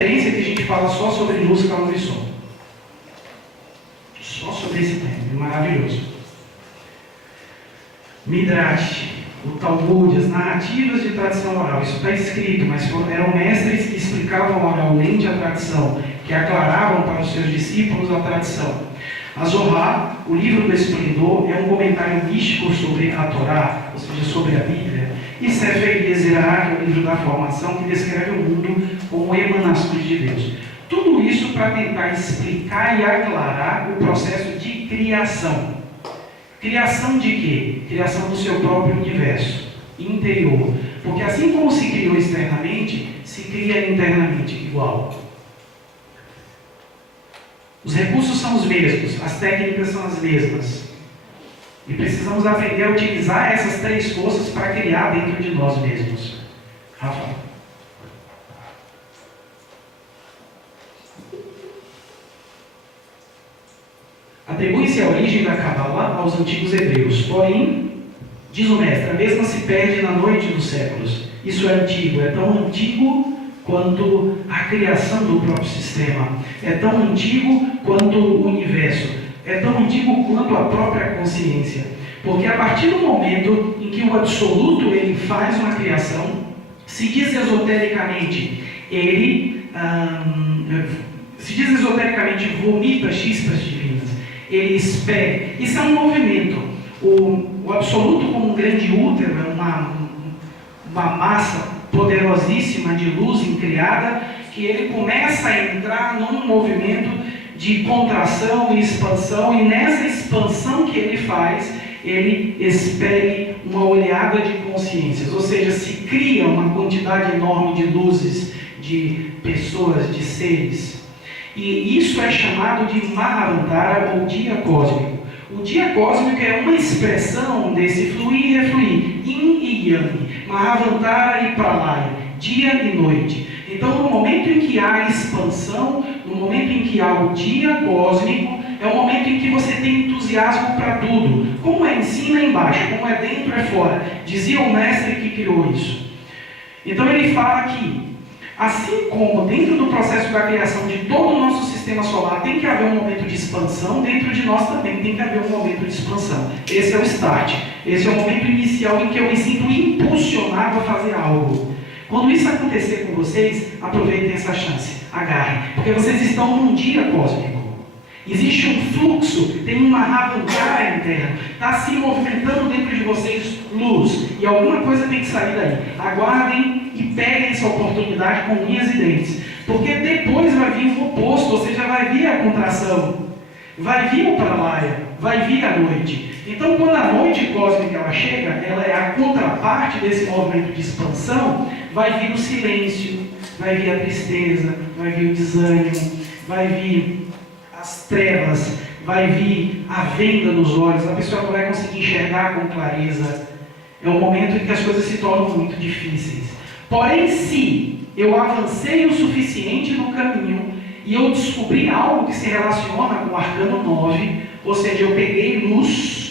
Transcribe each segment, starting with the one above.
referência que a gente fala só sobre luz, calor e som. Só sobre esse tema, é maravilhoso. Midrash, o Talmud, as narrativas de tradição oral, isso está escrito, mas eram mestres que explicavam oralmente a tradição, que aclaravam para os seus discípulos a tradição. A Zohar, o livro do esplendor, é um comentário místico sobre a Torá, ou seja, sobre a Bíblia. E Sefer Yetzirah, que é o livro da formação, que descreve o mundo como emanações de Deus. Tudo isso para tentar explicar e aclarar o processo de criação. Criação de quê? Criação do seu próprio universo interior. Porque assim como se criou externamente, se cria internamente igual. Os recursos são os mesmos, as técnicas são as mesmas. E precisamos aprender a utilizar essas três forças para criar dentro de nós mesmos. Rafa. Atribui-se a origem da Kabbalah aos antigos hebreus. Porém, diz o mestre, a mesma se perde na noite dos séculos. Isso é antigo, é tão antigo quanto a criação do próprio sistema. É tão antigo quanto o universo. É tão antigo quanto a própria consciência. Porque a partir do momento em que o absoluto ele faz uma criação, se diz esotericamente, ele vomita chispas divinas. Ele espera. Isso é um movimento. O absoluto como um grande útero, é uma massa poderosíssima de luz incriada, que ele começa a entrar num movimento de contração e expansão, e nessa expansão que ele faz, ele expele uma oleada de consciências, ou seja, se cria uma quantidade enorme de luzes, de pessoas, de seres. E isso é chamado de Mahavantara, ou dia cósmico. O dia cósmico é uma expressão desse fluir e refluir, Yin e Yang, Mahavantara e Pralaya, dia e noite. Então, no momento em que há expansão, no momento em que há o dia cósmico, é o momento em que você tem entusiasmo para tudo. Como é em cima e embaixo, como é dentro e fora. Dizia o mestre que criou isso. Então ele fala que, assim como dentro do processo da criação de todo o nosso sistema solar tem que haver um momento de expansão, dentro de nós também tem que haver um momento de expansão. Esse é o start. Esse é o momento inicial em que eu me sinto impulsionado a fazer algo. Quando isso acontecer com vocês, aproveitem essa chance. Agarrem. Porque vocês estão num dia cósmico. Existe um fluxo, tem uma Mahavantara interna. Está se movimentando dentro de vocês luz. E alguma coisa tem que sair daí. Aguardem e peguem essa oportunidade com unhas e dentes. Porque depois vai vir o oposto, ou seja, vai vir a contração. Vai vir o Pralaya, vai vir a noite. Então, quando a noite cósmica ela chega, ela é a contraparte desse movimento de expansão, vai vir o silêncio, vai vir a tristeza, vai vir o desânimo, vai vir as trevas, vai vir a venda nos olhos, a pessoa não vai conseguir enxergar com clareza. É um momento em que as coisas se tornam muito difíceis. Porém, se eu avancei o suficiente no caminho e eu descobri algo que se relaciona com o arcano 9, ou seja, eu peguei luz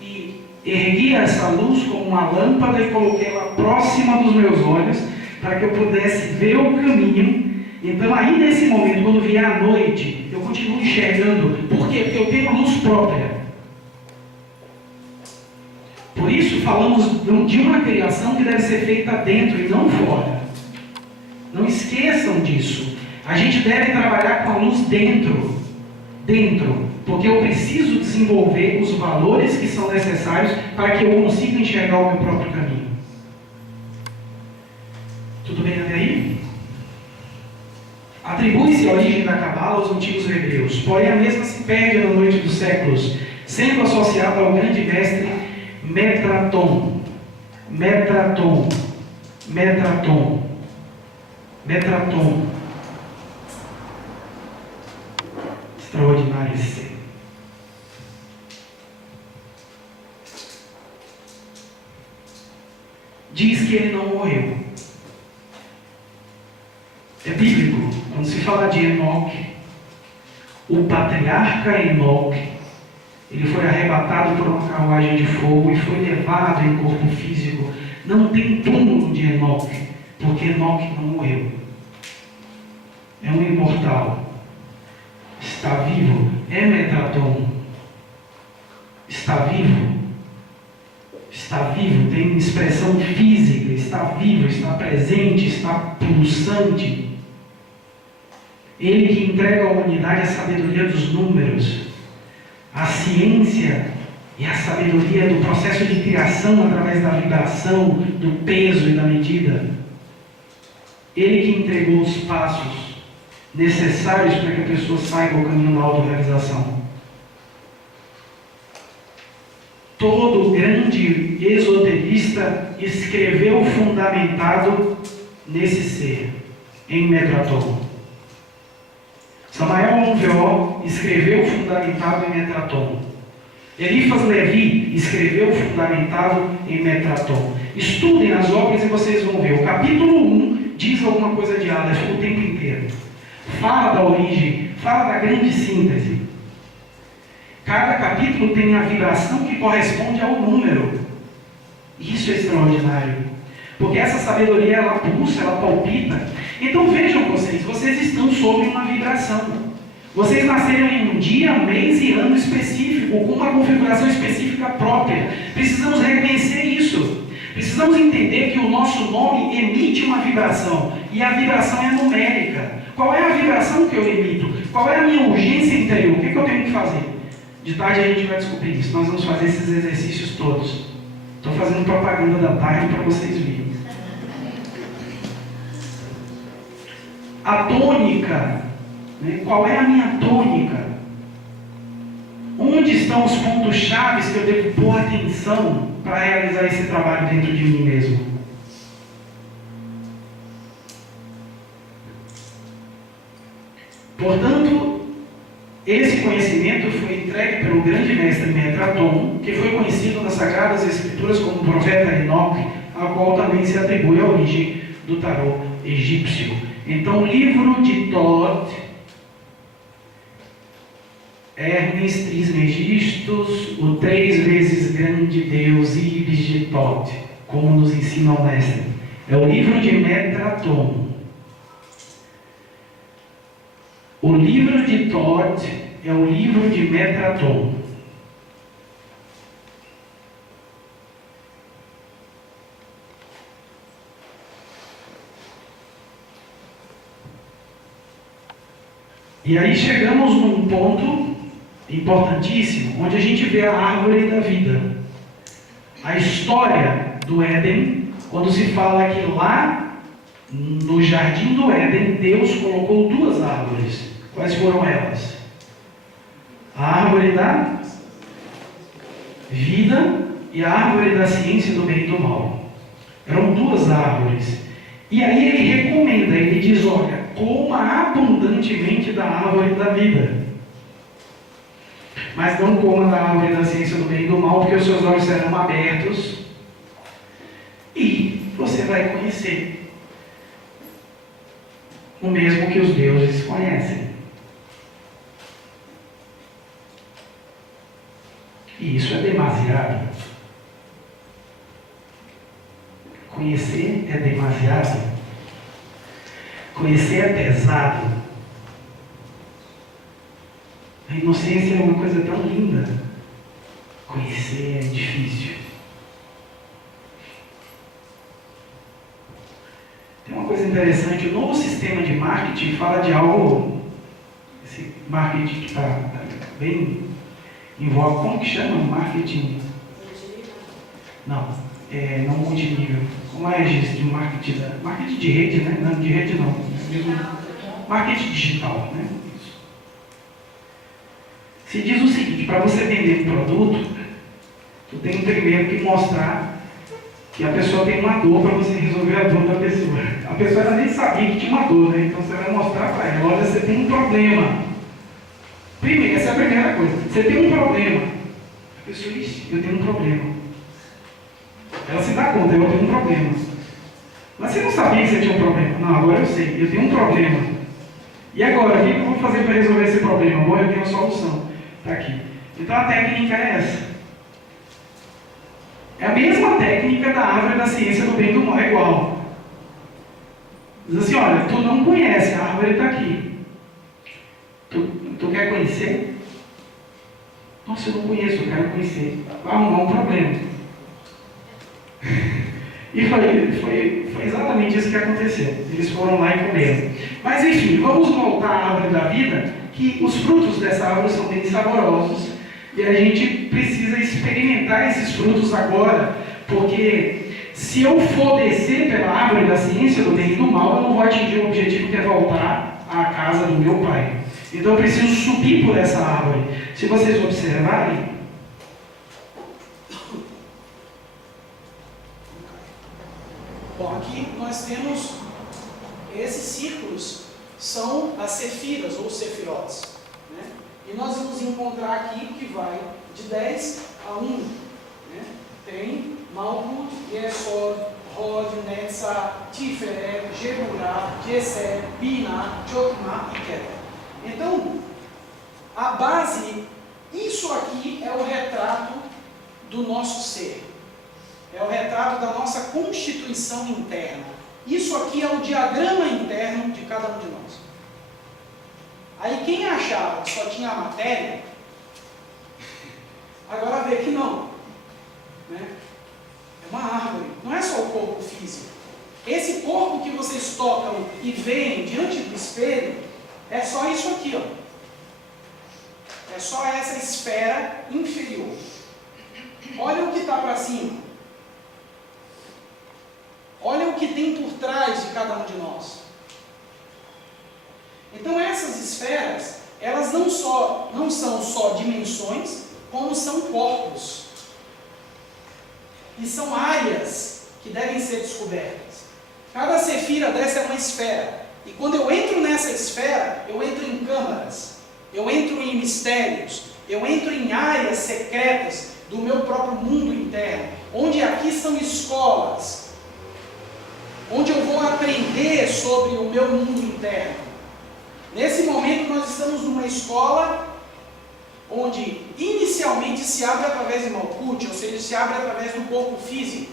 e ergui essa luz como uma lâmpada e coloquei ela próxima dos meus olhos para que eu pudesse ver o caminho. Então aí nesse momento, quando vier a noite, eu continuo enxergando. Por quê? Porque eu tenho luz própria. Por isso falamos de uma criação que deve ser feita dentro e não fora. Não esqueçam disso. A gente deve trabalhar com a luz dentro. Dentro. Porque eu preciso desenvolver os valores que são necessários para que eu consiga enxergar o meu próprio caminho. Tudo bem até aí? Atribui-se a origem da Kabbalah aos antigos hebreus, porém a mesma se perde na noite dos séculos, sendo associada ao grande mestre Metraton. Extraordinário esse ser. Diz que ele não morreu. É bíblico. Quando se fala de Enoque, o patriarca Enoque, ele foi arrebatado por uma carruagem de fogo e foi levado em corpo físico. Não tem túmulo de Enoque, porque Enoque não morreu. é um imortal. Está vivo, é Metatron. Está vivo. Está vivo, tem expressão física, está vivo, está presente, está pulsante. Ele que entrega à humanidade a sabedoria dos números, a ciência e a sabedoria do processo de criação através da vibração, do peso e da medida. Ele que entregou os passos necessários para que a pessoa saiba o caminho da autorrealização. Todo grande esoterista escreveu fundamentado nesse ser, em Metatron. Samael Monveó escreveu fundamentado em Metatron. Eliphas Levi escreveu fundamentado em Metatron. Estudem as obras e vocês vão ver. O capítulo 1 diz alguma coisa de Aleph o tempo inteiro. Fala da origem, fala da grande síntese. Cada capítulo tem a vibração que corresponde ao número. Isso é extraordinário. Porque essa sabedoria, ela pulsa, ela palpita. Então vejam vocês estão sob uma vibração. Vocês nasceram em um dia, mês e ano específico, com uma configuração específica própria. Precisamos reconhecer isso. Precisamos entender que o nosso nome emite uma vibração. E a vibração é numérica. Qual é a vibração que eu emito? Qual é a minha urgência interior? O que eu tenho que fazer? De tarde a gente vai descobrir isso. Nós vamos fazer esses exercícios todos. Estou fazendo propaganda da tarde para vocês verem. A tônica. Né? Qual é a minha tônica? Onde estão os pontos chaves que eu devo pôr atenção para realizar esse trabalho dentro de mim mesmo? Portanto, esse conhecimento foi entregue pelo grande mestre Metatron, que foi conhecido nas Sagradas Escrituras como o profeta Enoque, a qual também se atribui a origem do tarô egípcio. Então, o livro de Thoth, Hermes Trismegistus, o 3 vezes grande Deus Ibis de Thoth, como nos ensina o mestre, é o livro de Metatron. O livro de Thoth é o livro de Metatron. E aí chegamos num ponto importantíssimo, onde a gente vê a árvore da vida. A história do Éden, quando se fala que lá no jardim do Éden, Deus colocou 2 árvores. Quais foram elas? A árvore da vida e a árvore da ciência do bem e do mal. Eram 2 árvores. E aí ele recomenda, ele diz, olha, coma abundantemente da árvore da vida. Mas não coma da árvore da ciência do bem e do mal, porque os seus olhos serão abertos e você vai conhecer o mesmo que os deuses conhecem. E isso é demasiado. Conhecer é demasiado. Conhecer é pesado. A inocência é uma coisa tão linda. Conhecer é difícil. Tem uma coisa interessante, o novo sistema de marketing fala de algo, esse marketing que está bem em voga, como que chama? Marketing? Não, não multinível. Como é esse de marketing? Marketing de rede, né? Não, de rede não. Marketing digital, né? Isso. Se diz o seguinte, para você vender um produto, tu tem primeiro que mostrar que a pessoa tem uma dor para você resolver a dor da pessoa. A pessoa ela nem sabia que tinha uma dor, né? Então você vai mostrar para ela, olha, você tem um problema. Primeiro, essa é a primeira coisa. Você tem um problema. A pessoa diz, eu tenho um problema. Ela se dá conta, eu tenho um problema. Mas você não sabia que você tinha um problema. Não, agora eu sei, eu tenho um problema. E agora, o que eu vou fazer para resolver esse problema? Bom, eu tenho uma solução. Está aqui. Então a técnica é essa. É a mesma técnica da árvore da ciência do bem e do mal, é igual. Diz assim, olha, tu não conhece, a árvore está aqui. Tu quer conhecer? Nossa, eu não conheço, eu quero conhecer. Vai arrumar um problema. E foi exatamente isso que aconteceu. Eles foram lá e comeram. Mas enfim, vamos voltar à árvore da vida, que os frutos dessa árvore são bem saborosos. E a gente precisa experimentar esses frutos agora, porque se eu for descer pela árvore da ciência do bem e do mal, eu não vou atingir o objetivo que é voltar à casa do meu pai. Então eu preciso subir por essa árvore. Se vocês observarem, bom, aqui nós temos esses círculos, são as sefiras ou sefirotes, né? E nós vamos encontrar aqui que vai de 10 a 1, né? Tem Malkut, Yesod, Rod, Netzah, Tiferet, Geburah, Jesed, Binah, Jokmah e Keter. Então, a base, isso aqui é o retrato do nosso ser. É o retrato da nossa constituição interna. Isso aqui é o diagrama interno de cada um de nós. Aí quem achava que só tinha a matéria, agora vê que não. Né? É uma árvore, não é só o corpo físico. Esse corpo que vocês tocam e veem diante do espelho, é só isso aqui, ó. É só essa esfera inferior. Olha o que está para cima. Olha o que tem por trás de cada um de nós. Então essas esferas, elas não são só dimensões, como são corpos. E são áreas que devem ser descobertas. Cada sefira dessa é uma esfera. E quando eu entro nessa esfera, eu entro em câmaras, eu entro em mistérios, eu entro em áreas secretas do meu próprio mundo interno, onde aqui são escolas, onde eu vou aprender sobre o meu mundo interno. Nesse momento nós estamos numa escola onde inicialmente se abre através de Malkut, ou seja, se abre através do corpo físico.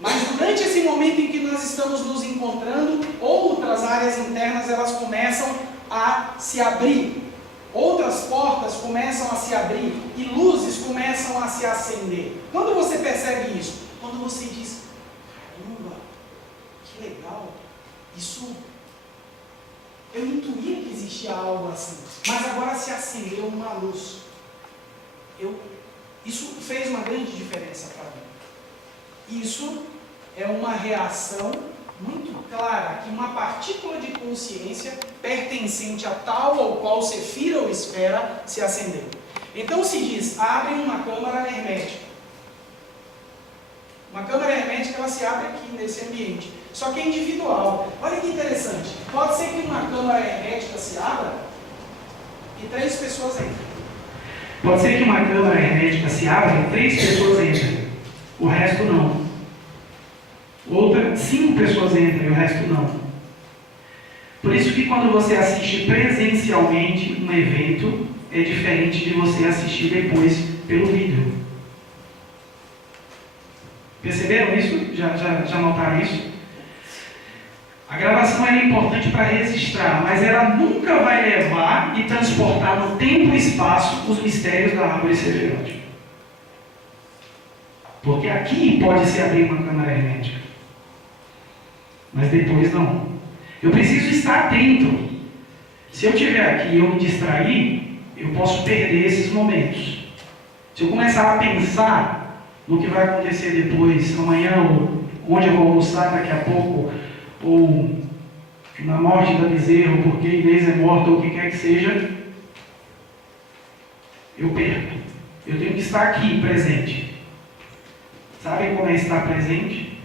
Mas durante esse momento em que nós estamos nos encontrando, outras áreas internas elas começam a se abrir. Outras portas começam a se abrir e luzes começam a se acender. Quando você percebe isso? Quando você diz, caramba, que legal, isso, eu intuía que existia algo assim, mas agora se acendeu uma luz. Isso fez uma grande diferença para mim. Isso é uma reação muito clara, que uma partícula de consciência pertencente a tal ou qual sefira ou esfera se acendeu. Então se diz, abre uma câmara hermética. Uma câmara hermética ela se abre aqui nesse ambiente, só que é individual. Olha que interessante, pode ser que uma câmara hermética se abra e 3 pessoas entrem. Pode ser que uma câmara hermética se abra e 3 pessoas entrem. O resto não. Outra, 5 pessoas entram e o resto não. Por isso que quando você assiste presencialmente um evento, é diferente de você assistir depois pelo vídeo. Perceberam isso? Já notaram isso? A gravação é importante para registrar, mas ela nunca vai levar e transportar no tempo e espaço os mistérios da árvore sefirote. Porque aqui pode se abrir uma câmara hermética, mas depois não. Eu preciso estar atento. Se eu estiver aqui e eu me distrair, eu posso perder esses momentos. Se eu começar a pensar no que vai acontecer depois, amanhã, ou onde eu vou almoçar daqui a pouco, ou na morte da bezerra, ou porque Inês é morta, ou o que quer que seja, eu perco. Eu tenho que estar aqui, presente. Sabem como é estar presente?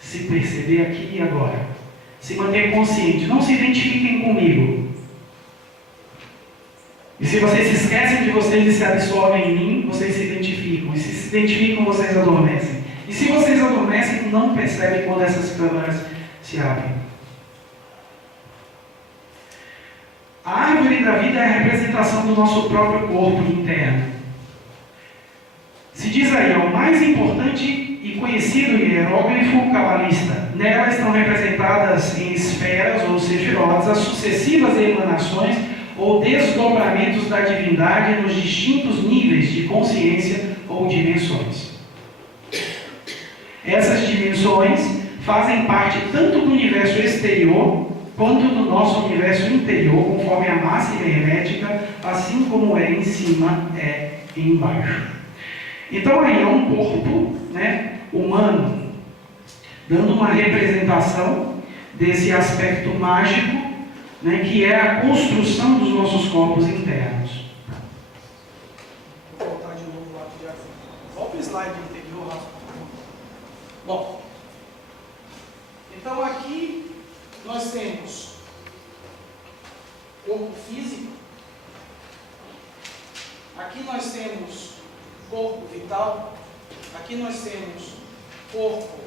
Se perceber aqui e agora. Se manter consciente. Não se identifiquem comigo. E se vocês se esquecem de vocês e se absorvem em mim, vocês se identificam. E se identificam, vocês adormecem. E se vocês adormecem, não percebem quando essas câmaras se abrem. A árvore da vida é a representação do nosso próprio corpo interno. Se diz aí, o mais importante e conhecido hieróglifo cabalista. Nela estão representadas em esferas ou sefirotes as sucessivas emanações ou desdobramentos da divindade nos distintos níveis de consciência ou dimensões. Essas dimensões fazem parte tanto do universo exterior quanto do nosso universo interior, conforme a máxima hermética, assim como é em cima, é embaixo. Então aí é um corpo, né, humano, dando uma representação desse aspecto mágico, né, que é a construção dos nossos corpos internos. Vou voltar de novo lá para o volta o slide anterior, Rafa. Bom, então aqui nós temos corpo físico, aqui nós temos corpo vital, aqui nós temos corpo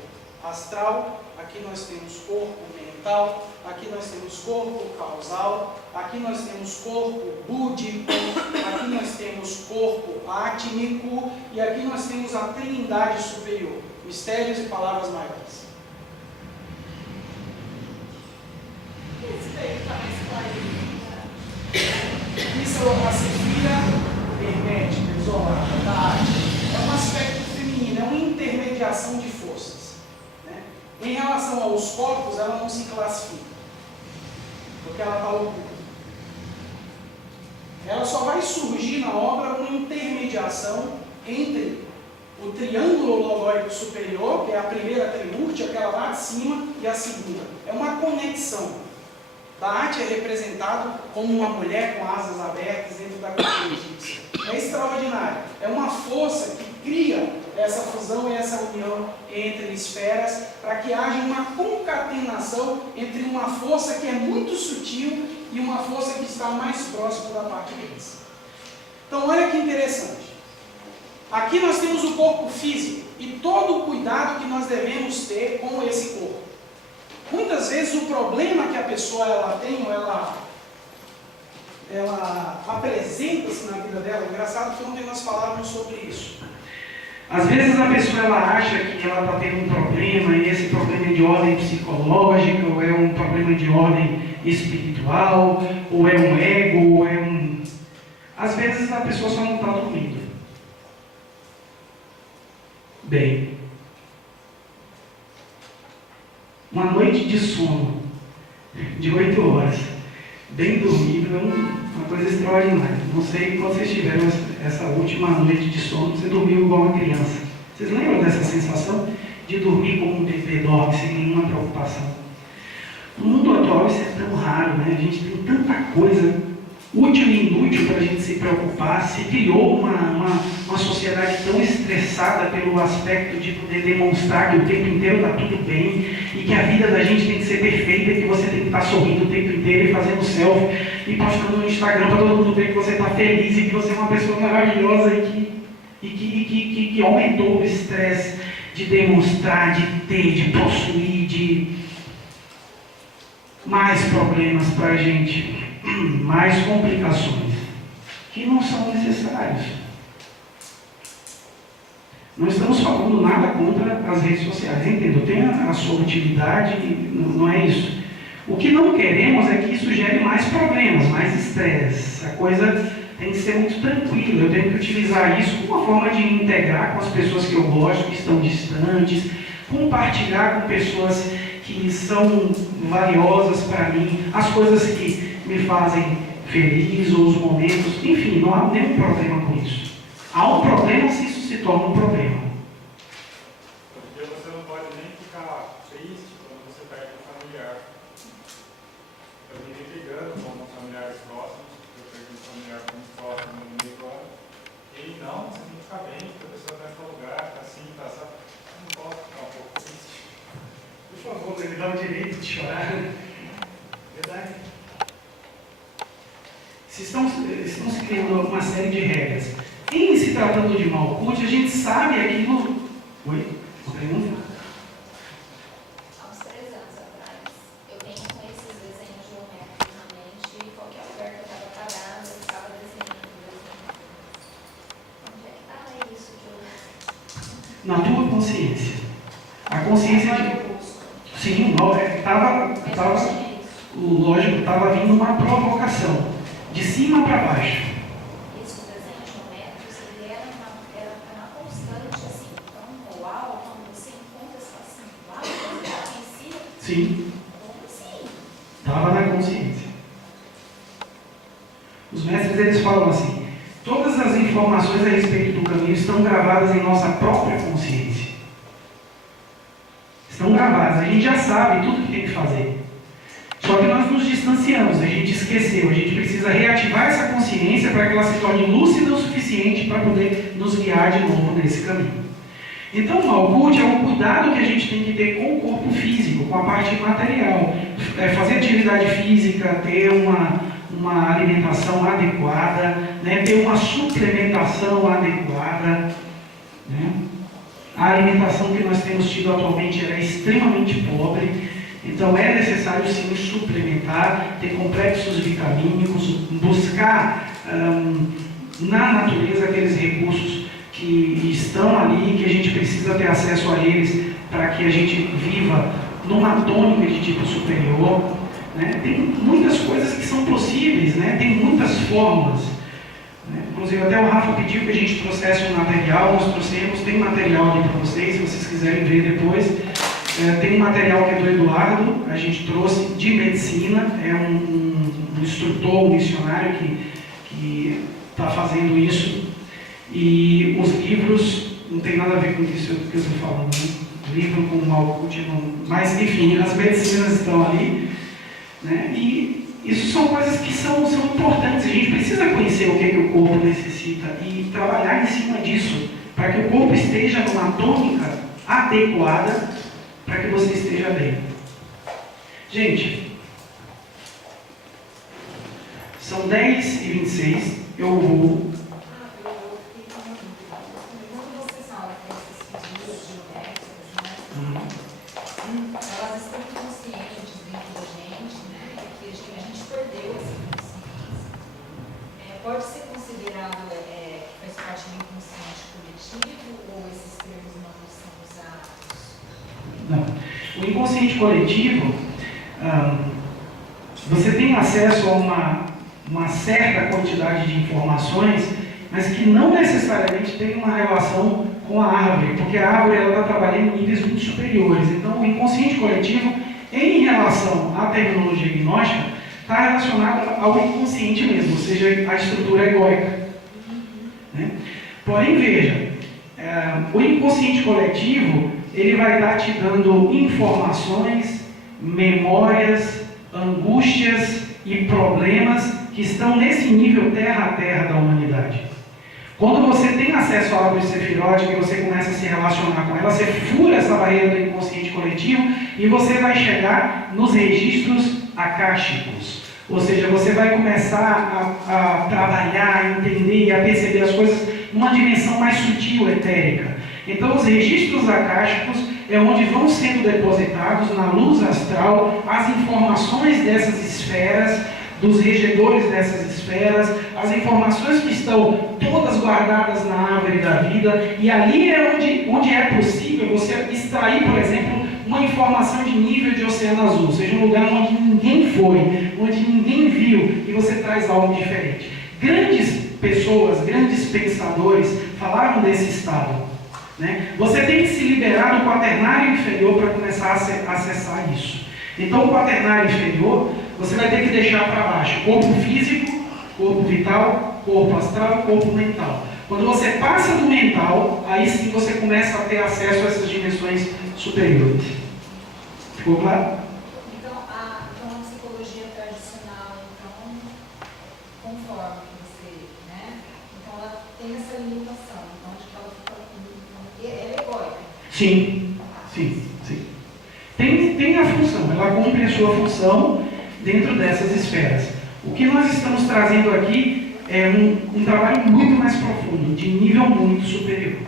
astral, aqui nós temos corpo mental, aqui nós temos corpo causal, aqui nós temos corpo búdico, aqui nós temos corpo átmico e aqui nós temos a trindade superior, mistérios e palavras maiores. Isso é a sefira hermética, isolada, da arte. É um aspecto feminino, é uma intermediação de forças. Né? Em relação aos corpos, ela não se classifica, porque ela está oculta. Ela só vai surgir na obra uma intermediação entre o triângulo logóico superior, que é a primeira trimurti, aquela lá de cima, e a segunda. É uma conexão. Da arte é representado como uma mulher com asas abertas dentro da cultura egípcia. É extraordinário. É uma força que cria essa fusão e essa união entre esferas para que haja uma concatenação entre uma força que é muito sutil e uma força que está mais próxima da parte densa. Então, olha que interessante. Aqui nós temos o corpo físico e todo o cuidado que nós devemos ter com esse corpo. Muitas vezes o problema que a pessoa ela tem, ou ela apresenta-se na vida dela, engraçado que ontem nós falávamos sobre isso. Às vezes a pessoa ela acha que ela está tendo um problema, e esse problema é de ordem psicológica, ou é um problema de ordem espiritual, ou é um ego, ou é um... Às vezes a pessoa só não está dormindo. Bem, uma noite de sono de 8 horas, bem dormido, é uma coisa extraordinária. Não sei quando vocês tiveram essa última noite de sono, você dormiu igual uma criança. Vocês lembram dessa sensação de dormir como um bebê dorme, sem nenhuma preocupação? No mundo atual isso é tão raro, né? A gente tem tanta coisa útil e inútil para a gente se preocupar. Se criou uma sociedade tão estressada pelo aspecto de poder demonstrar que o tempo inteiro está tudo bem e que a vida da gente tem que ser perfeita e que você tem que estar sorrindo o tempo inteiro e fazendo selfie e postando no Instagram para todo mundo ver que você está feliz e que você é uma pessoa maravilhosa e que aumentou o estresse de demonstrar, de ter, de possuir, de mais problemas para a gente, mais complicações que não são necessárias. Não estamos falando nada contra as redes sociais, entendo, tem a sua utilidade, não é isso. O que não queremos é que isso gere mais problemas, mais estresse. A coisa tem que ser muito tranquila, eu tenho que utilizar isso como uma forma de me integrar com as pessoas que eu gosto, que estão distantes, compartilhar com pessoas que são valiosas para mim, as coisas que me fazem feliz, ou os momentos, enfim, não há nenhum problema com isso. Há um problema se isso se torna um problema. Porque você não pode nem ficar triste quando você perde um familiar. Eu me brigando com familiares próximos, eu perdi um familiar muito próximo no meio do ano, e não, você tem que ficar bem, porque a pessoa está em tal lugar, está assim, está assim. Eu não posso ficar um pouco triste. Por favor, me dá o direito de chorar. Verdade? Estão se criando uma série de regras. Em se tratando de Malkuth, a gente sabe aquilo... Oi? Uma pergunta? Há uns 3 anos atrás, eu venho com esses desenhos geométricos na mente, e qualquer lugar que eu estava parada, eu ficava desenhando. Onde é que estava isso que eu... Na tua consciência. A consciência Agora de... eu busco. Sim, lógico, estava vindo uma provocação, de cima para baixo. Isso, o desenho geométrico, ele era uma constante, assim, então, uau, quando você encontra, você fala assim, uau, eu já conhecia. Sim, Como assim? estava na consciência. Os mestres, eles falam assim, todas as informações a respeito do caminho estão gravadas em nossa própria consciência. Estão gravadas, a gente já sabe tudo que tem que fazer. Só que nós nos distanciamos, a gente esqueceu, a gente precisa reativar essa consciência para que ela se torne lúcida o suficiente para poder nos guiar de novo nesse caminho. Então, o Malkuth é um cuidado que a gente tem que ter com o corpo físico, com a parte material. Fazer atividade física, ter uma alimentação adequada, né? Ter uma suplementação adequada. Né? A alimentação que nós temos tido atualmente é extremamente pobre. Então é necessário sim suplementar, ter complexos vitamínicos, buscar na natureza aqueles recursos que estão ali, que a gente precisa ter acesso a eles para que a gente viva numa tônica de tipo superior. Né? Tem muitas coisas que são possíveis, né? Tem muitas fórmulas. Né? Inclusive até o Rafa pediu que a gente trouxesse um material, nós trouxemos, tem material ali para vocês, se vocês quiserem ver depois. Tem um material que é do Eduardo, a gente trouxe de medicina, é um instrutor, um missionário que está fazendo isso. E os livros, não tem nada a ver com isso que eu estou falando, né? Livro com o Malkuth, mas enfim, as medicinas estão ali. Né? E isso são coisas que são importantes, a gente precisa conhecer o que o corpo necessita e trabalhar em cima disso, para que o corpo esteja numa tônica adequada, para que você esteja bem. Gente, são 10h26, eu vou... Quando você fala desses figuras geométricas, né? Elas estão conscientes dentro da gente, né? Que a gente perdeu essa consciência. Pode ser considerado que faz parte do inconsciente coletivo ou esses termos não são usados? Não. O inconsciente coletivo, você tem acesso a uma certa quantidade de informações, mas que não necessariamente tem uma relação com a árvore, porque a árvore está trabalhando em níveis muito superiores. Então, o inconsciente coletivo, em relação à terminologia gnóstica, está relacionado ao inconsciente mesmo, ou seja, à estrutura egóica. Né? Porém, veja, o inconsciente coletivo, ele vai estar te dando informações, memórias, angústias e problemas que estão nesse nível terra a terra da humanidade. Quando você tem acesso à árvore sefirótica e você começa a se relacionar com ela, você fura essa barreira do inconsciente coletivo e você vai chegar nos registros akáshicos. Ou seja, você vai começar a trabalhar, a entender e a perceber as coisas numa dimensão mais sutil, etérica. Então, os registros akáshicos é onde vão sendo depositados na luz astral as informações dessas esferas, dos regedores dessas esferas, as informações que estão todas guardadas na árvore da vida, e ali é onde é possível você extrair, por exemplo, uma informação de nível de oceano azul, seja um lugar onde ninguém foi, onde ninguém viu, e você traz algo diferente. Grandes pessoas, grandes pensadores falaram desse estado. Né? Você tem que se liberar do quaternário inferior para começar a acessar isso. Então, o quaternário inferior, você vai ter que deixar para baixo corpo físico, corpo vital, corpo astral, corpo mental. Quando você passa do mental, aí sim você começa a ter acesso a essas dimensões superiores. Ficou claro? Então, a psicologia tradicional, então, conforme você, né? Então, ela tem essa limitação, então, de que ela fica, ela é egóica. Sim, sim, sim. Tem a função, ela cumpre a sua função dentro dessas esferas. O que nós estamos trazendo aqui é um trabalho muito mais profundo, de nível muito superior.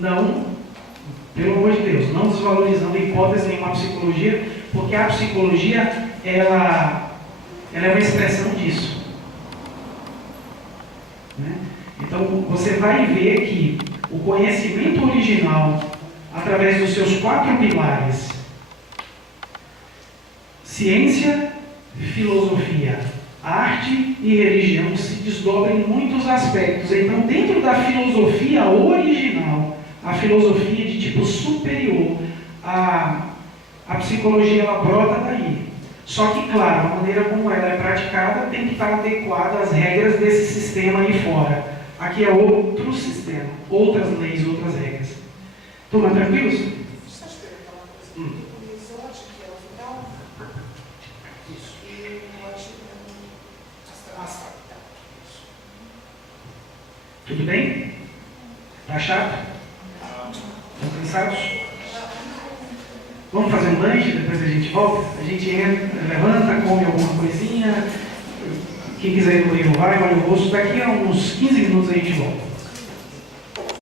Não, pelo amor de Deus, não desvalorizando em hipótese nenhuma a psicologia, porque a psicologia, ela é uma expressão disso. Né? Então, você vai ver que o conhecimento original, através dos seus 4 pilares: ciência, filosofia, arte e religião, se desdobra em muitos aspectos. Então, dentro da filosofia original, a filosofia de tipo superior, a psicologia ela brota daí. Só que, claro, a maneira como ela é praticada tem que estar adequada às regras desse sistema aí fora. Aqui é outro sistema, outras leis, outras regras. Turma, tranquilos? Só te perguntar uma coisa. O exótico é o vital Isso. e o ótimo astral. Tudo bem? Tá chato? Estão cansados? Vamos fazer um lanche, depois a gente volta? A gente entra, levanta, come alguma coisinha. Quem quiser ir no banheiro vai, olha o rosto. Daqui a uns 15 minutos a gente volta.